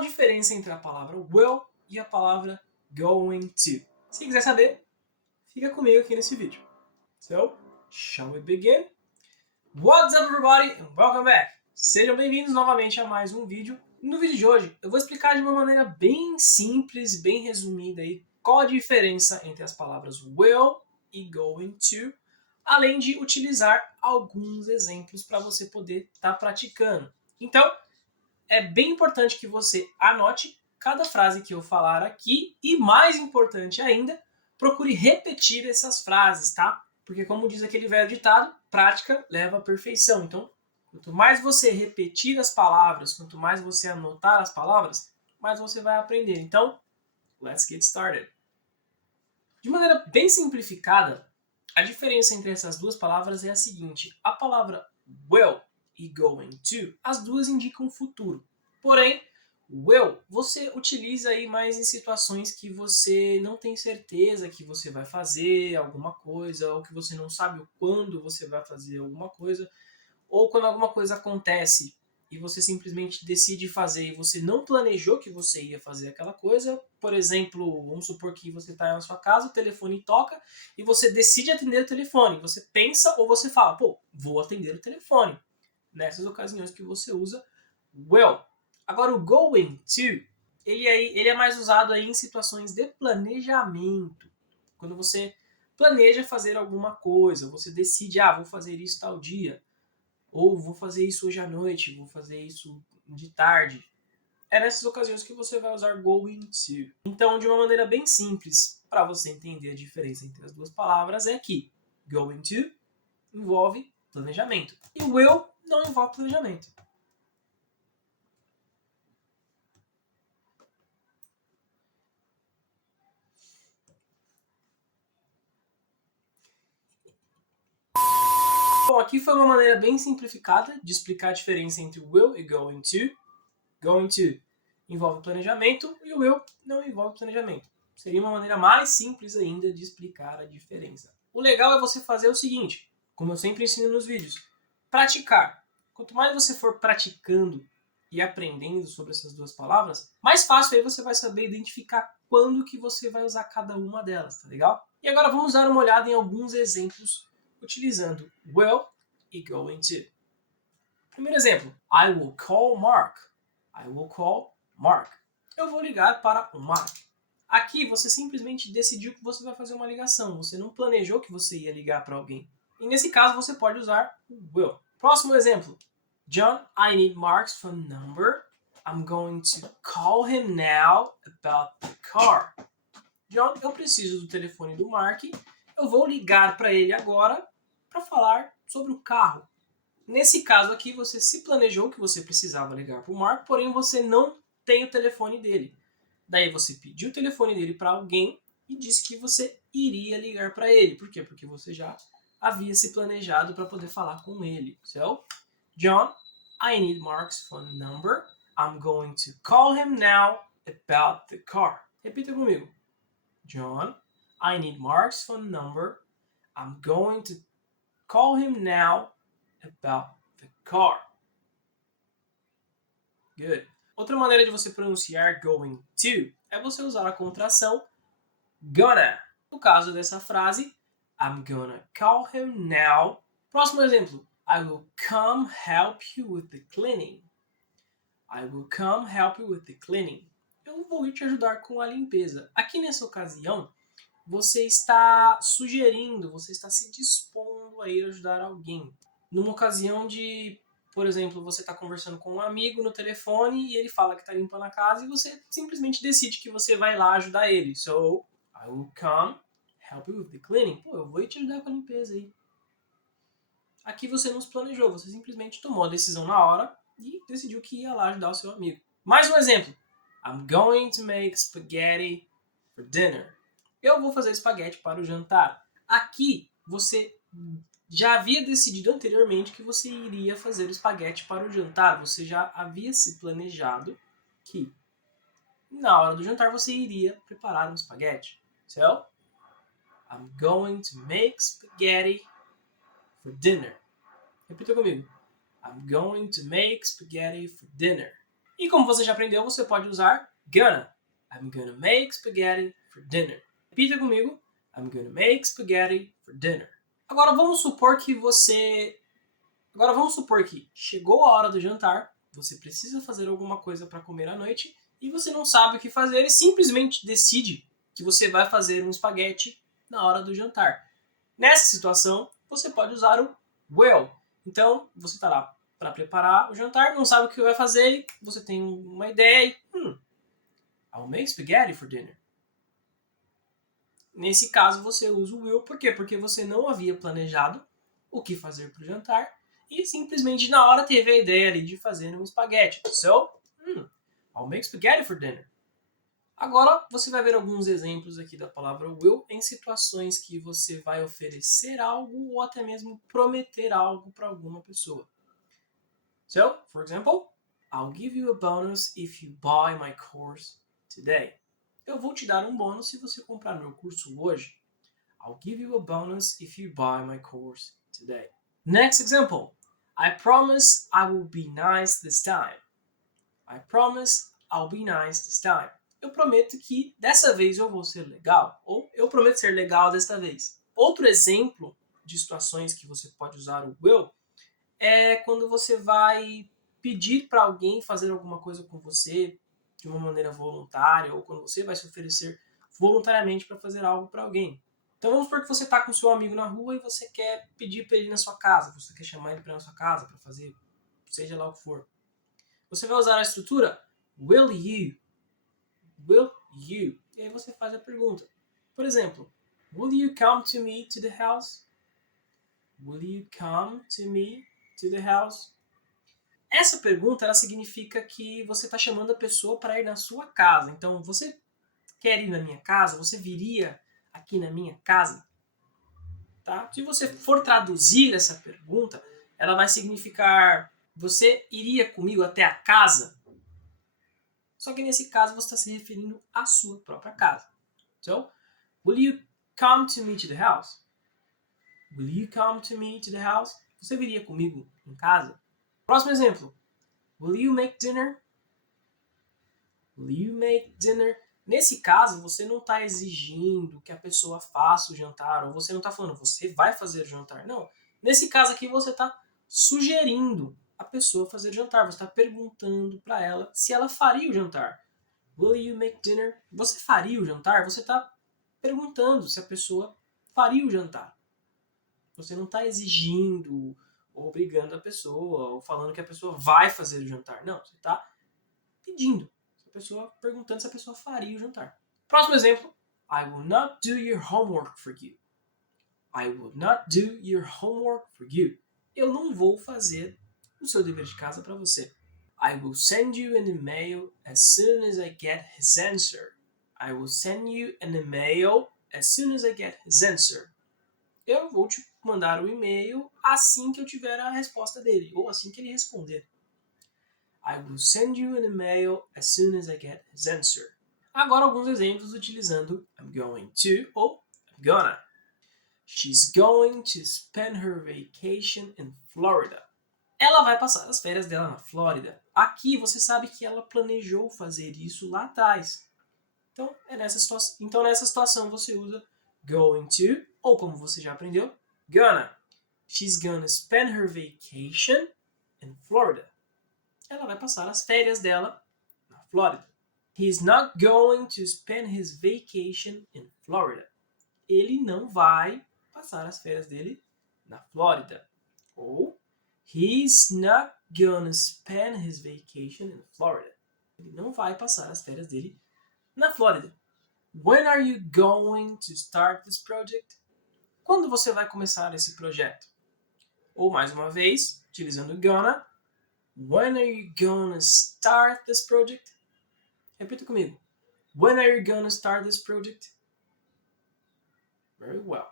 a diferença entre a palavra will e a palavra going to? Se quiser saber, fica comigo aqui nesse vídeo. So, shall we begin? What's up, everybody, and welcome back! Sejam bem-vindos novamente a mais um vídeo. No vídeo de hoje, eu vou explicar de uma maneira bem simples, bem resumida aí, qual a diferença entre as palavras will e going to, além de utilizar alguns exemplos para você poder estar praticando. Então, é bem importante que você anote cada frase que eu falar aqui e, mais importante ainda, procure repetir essas frases, tá? Porque, como diz aquele velho ditado, prática leva à perfeição. Então, quanto mais você repetir as palavras, quanto mais você anotar as palavras, mais você vai aprender. Então, let's get started. De maneira bem simplificada, a diferença entre essas duas palavras é a seguinte: a palavra will e going to, as duas indicam futuro. Porém, will você utiliza aí mais em situações que você não tem certeza que você vai fazer alguma coisa, ou que você não sabe o quando você vai fazer alguma coisa, ou quando alguma coisa acontece e você simplesmente decide fazer e você não planejou que você ia fazer aquela coisa. Por exemplo, vamos supor que você está na sua casa, o telefone toca e você decide atender o telefone. Você pensa ou você fala, pô, vou atender o telefone. Nessas ocasiões que você usa will. Agora, o going to, ele é mais usado aí em situações de planejamento. Quando você planeja fazer alguma coisa, você decide, vou fazer isso tal dia, ou vou fazer isso hoje à noite, vou fazer isso de tarde. É nessas ocasiões que você vai usar going to. Então, de uma maneira bem simples, para você entender a diferença entre as duas palavras, é que going to envolve planejamento e will não envolve planejamento. Bom, aqui foi uma maneira bem simplificada de explicar a diferença entre will e going to. Going to envolve planejamento e o will não envolve planejamento. Seria uma maneira mais simples ainda de explicar a diferença. O legal é você fazer o seguinte, como eu sempre ensino nos vídeos, praticar. Quanto mais você for praticando e aprendendo sobre essas duas palavras, mais fácil aí você vai saber identificar quando que você vai usar cada uma delas, tá legal? E agora vamos dar uma olhada em alguns exemplos utilizando will e going to. Primeiro exemplo, I will call Mark. I will call Mark. Eu vou ligar para o Mark. Aqui você simplesmente decidiu que você vai fazer uma ligação. Você não planejou que você ia ligar para alguém. E nesse caso você pode usar o will. Próximo exemplo. John, I need Mark's phone number. I'm going to call him now about the car. John, eu preciso do telefone do Mark. Eu vou ligar para ele agora para falar sobre o carro. Nesse caso aqui, você se planejou que você precisava ligar para o Mark, porém você não tem o telefone dele. Daí você pediu o telefone dele para alguém e disse que você iria ligar para ele. Por quê? Porque você já havia se planejado para poder falar com ele. So, John, I need Mark's phone number. I'm going to call him now about the car. Repita comigo. John, I need Mark's phone number. I'm going to call him now about the car. Good. Outra maneira de você pronunciar going to é você usar a contração gonna. No caso dessa frase, I'm gonna call him now. Próximo exemplo. I will come help you with the cleaning. I will come help you with the cleaning. Eu vou ir te ajudar com a limpeza. Aqui nessa ocasião, você está sugerindo, você está se dispondo a ir ajudar alguém. Numa ocasião de, por exemplo, você está conversando com um amigo no telefone e ele fala que está limpando a casa e você simplesmente decide que você vai lá ajudar ele. So, I will come help you with the cleaning. Pô, eu vou te ajudar com a limpeza aí. Aqui você não se planejou, você simplesmente tomou a decisão na hora e decidiu que ia lá ajudar o seu amigo. Mais um exemplo. I'm going to make spaghetti for dinner. Eu vou fazer espaguete para o jantar. Aqui você já havia decidido anteriormente que você iria fazer o espaguete para o jantar. Você já havia se planejado que na hora do jantar você iria preparar um espaguete. So, I'm going to make spaghetti for dinner. Repita comigo. I'm going to make spaghetti for dinner. E como você já aprendeu, você pode usar gonna. I'm gonna make spaghetti for dinner. Repita comigo. I'm gonna make spaghetti for dinner. Agora vamos supor que chegou a hora do jantar, você precisa fazer alguma coisa para comer à noite e você não sabe o que fazer e simplesmente decide que você vai fazer um espaguete na hora do jantar. Nessa situação, você pode usar o will. Então, você está lá para preparar o jantar, não sabe o que vai fazer e você tem uma ideia e I'll make spaghetti for dinner. Nesse caso, você usa o will. Por quê? Porque você não havia planejado o que fazer para o jantar e simplesmente na hora teve a ideia ali de fazer um espaguete. So, I'll make spaghetti for dinner. Agora, você vai ver alguns exemplos aqui da palavra will em situações que você vai oferecer algo ou até mesmo prometer algo para alguma pessoa. So, for example, I'll give you a bonus if you buy my course today. Eu vou te dar um bônus se você comprar meu curso hoje. I'll give you a bonus if you buy my course today. Next example. I promise I will be nice this time. I promise I'll be nice this time. Eu prometo que dessa vez eu vou ser legal. Ou eu prometo ser legal desta vez. Outro exemplo de situações que você pode usar o will é quando você vai pedir para alguém fazer alguma coisa com você de uma maneira voluntária ou quando você vai se oferecer voluntariamente para fazer algo para alguém. Então vamos supor que você está com seu amigo na rua e você quer pedir para ele ir na sua casa, você quer chamar ele para ir na sua casa para fazer seja lá o que for. Você vai usar a estrutura will you. Will you. E aí você faz a pergunta. Por exemplo, will you come to me to the house? Will you come to me to the house? Essa pergunta ela significa que você está chamando a pessoa para ir na sua casa. Então, você quer ir na minha casa? Você viria aqui na minha casa? Tá? Se você for traduzir essa pergunta, ela vai significar você iria comigo até a casa? Só que nesse caso você está se referindo à sua própria casa. So, will you come to me to the house? Will you come to me to the house? Você viria comigo em casa? Próximo exemplo. Will you make dinner? Will you make dinner? Nesse caso, você não está exigindo que a pessoa faça o jantar, ou você não está falando, você vai fazer o jantar. Não. Nesse caso aqui, você está sugerindo a pessoa fazer o jantar. Você está perguntando para ela se ela faria o jantar. Will you make dinner? Você faria o jantar? Você está perguntando se a pessoa faria o jantar. Você não está exigindo ou obrigando a pessoa, ou falando que a pessoa vai fazer o jantar. Não, você está pedindo. A pessoa perguntando se a pessoa faria o jantar. Próximo exemplo. I will not do your homework for you. I will not do your homework for you. Eu não vou fazer o seu dever de casa para você. I will send you an email as soon as I get his answer. I will send you an email as soon as I get his answer. Eu vou te mandar um e-mail assim que eu tiver a resposta dele, ou assim que ele responder. I will send you an email as soon as I get his answer. Agora alguns exemplos utilizando I'm going to ou I'm gonna. She's going to spend her vacation in Florida. Ela vai passar as férias dela na Flórida. Aqui você sabe que ela planejou fazer isso lá atrás. Então, nessa situação você usa going to, ou como você já aprendeu, gonna. She's gonna spend her vacation in Florida. Ela vai passar as férias dela na Flórida. He's not going to spend his vacation in Florida. Ele não vai passar as férias dele na Flórida. Ou he's not gonna spend his vacation in Florida. Ele não vai passar as férias dele na Flórida. When are you going to start this project? Quando você vai começar esse projeto? Ou mais uma vez, utilizando gonna. When are you gonna start this project? Repita comigo. When are you gonna start this project? Very well.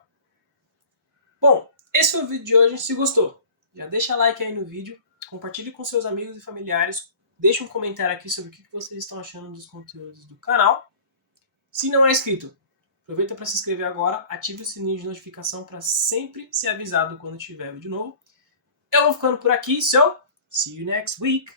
Bom, esse foi o vídeo de hoje. Se gostou, já deixa like aí no vídeo, compartilhe com seus amigos e familiares, deixe um comentário aqui sobre o que vocês estão achando dos conteúdos do canal. Se não é inscrito, aproveita para se inscrever agora, ative o sininho de notificação para sempre ser avisado quando tiver vídeo novo. Eu vou ficando por aqui, so see you next week.